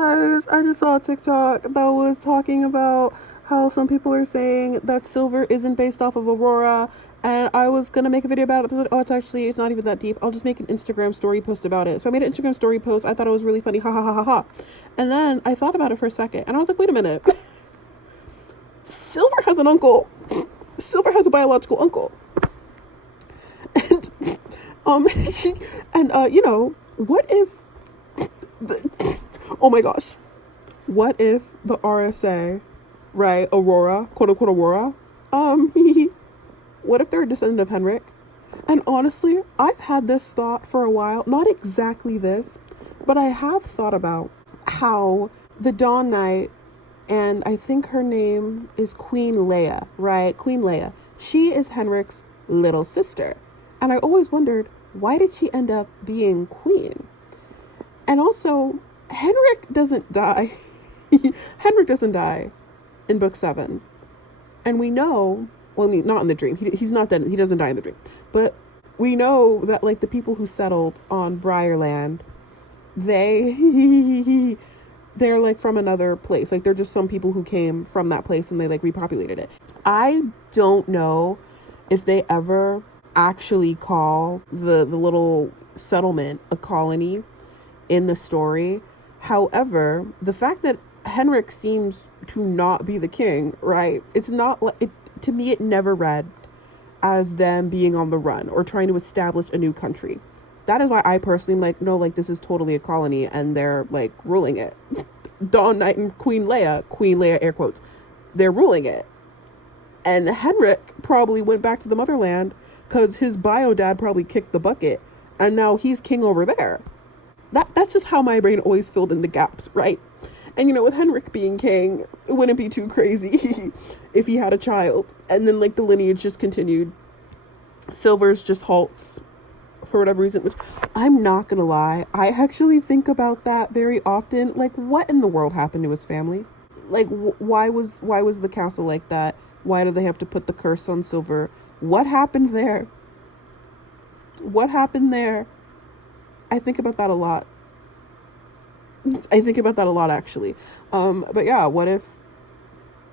Guys, I just saw a TikTok that was talking about how some people are saying that Silver isn't based off of Aurora, and I was gonna make a video about it. Oh, it's not even that deep. I'll just make an Instagram story post about it. So I made an Instagram story post. I thought it was really funny. Ha ha ha ha ha. And then I thought about it for a second, and I was like, wait a minute. Silver has an uncle. Silver has a biological uncle. And what if oh my gosh, what if the RSA, right, Aurora, quote unquote Aurora, what if they're a descendant of Henrik? And honestly, I've had this thought for a while, not exactly this, but I have thought about how the Dawn Knight, and I think her name is Queen Leia, right? Queen Leia. She is Henrik's little sister. And I always wondered, why did she end up being queen? And also, Henrik doesn't die. Henrik doesn't die in book 7. And we know, well, I mean, not in the dream. He's not dead. He doesn't die in the dream. But we know that, like, the people who settled on Briarland, they're like from another place. Like, they're just some people who came from that place and they like repopulated it. I don't know if they ever actually call the little settlement a colony in the story. However, the fact that Henrik seems to not be the king, right? It's not like it, to me, it never read as them being on the run or trying to establish a new country. That is why I personally am like, no, like, this is totally a colony and they're like ruling it. Dawn Knight and Queen Leia, air quotes, they're ruling it. And Henrik probably went back to the motherland because his bio dad probably kicked the bucket and now he's king over there. That's just how my brain always filled in the gaps, right? And, you know, with Henrik being king, it wouldn't be too crazy if he had a child. And then, like, the lineage just continued. Silver's just halts for whatever reason, which I'm not gonna lie, I actually think about that very often. Like, what in the world happened to his family? Like, why was the castle like that? Why do they have to put the curse on Silver? What happened there? What happened there? I think about that a lot. Actually. But yeah, what if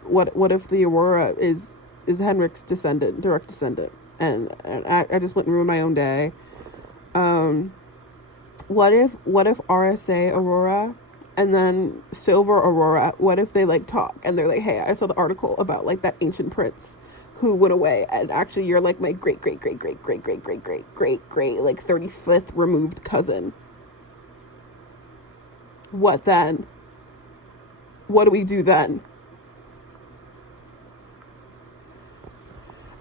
the Aurora is Henrik's direct descendant, and I just went and ruined my own day. What if RSA Aurora and then Silver Aurora, what if they like talk and they're like, hey, I saw the article about like that ancient prince who went away, and actually you're like my great like 35th removed cousin. What then? What do we do then?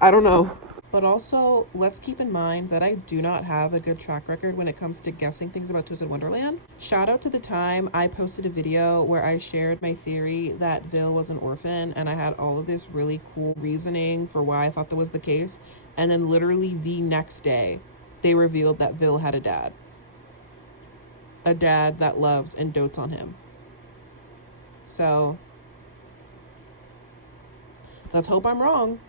I don't know. But also, let's keep in mind that I do not have a good track record when it comes to guessing things about Twisted Wonderland. Shout out to the time I posted a video where I shared my theory that Vil was an orphan, and I had all of this really cool reasoning for why I thought that was the case. And then literally the next day, they revealed that Vil had a dad. A dad that loves and dotes on him. So, let's hope I'm wrong.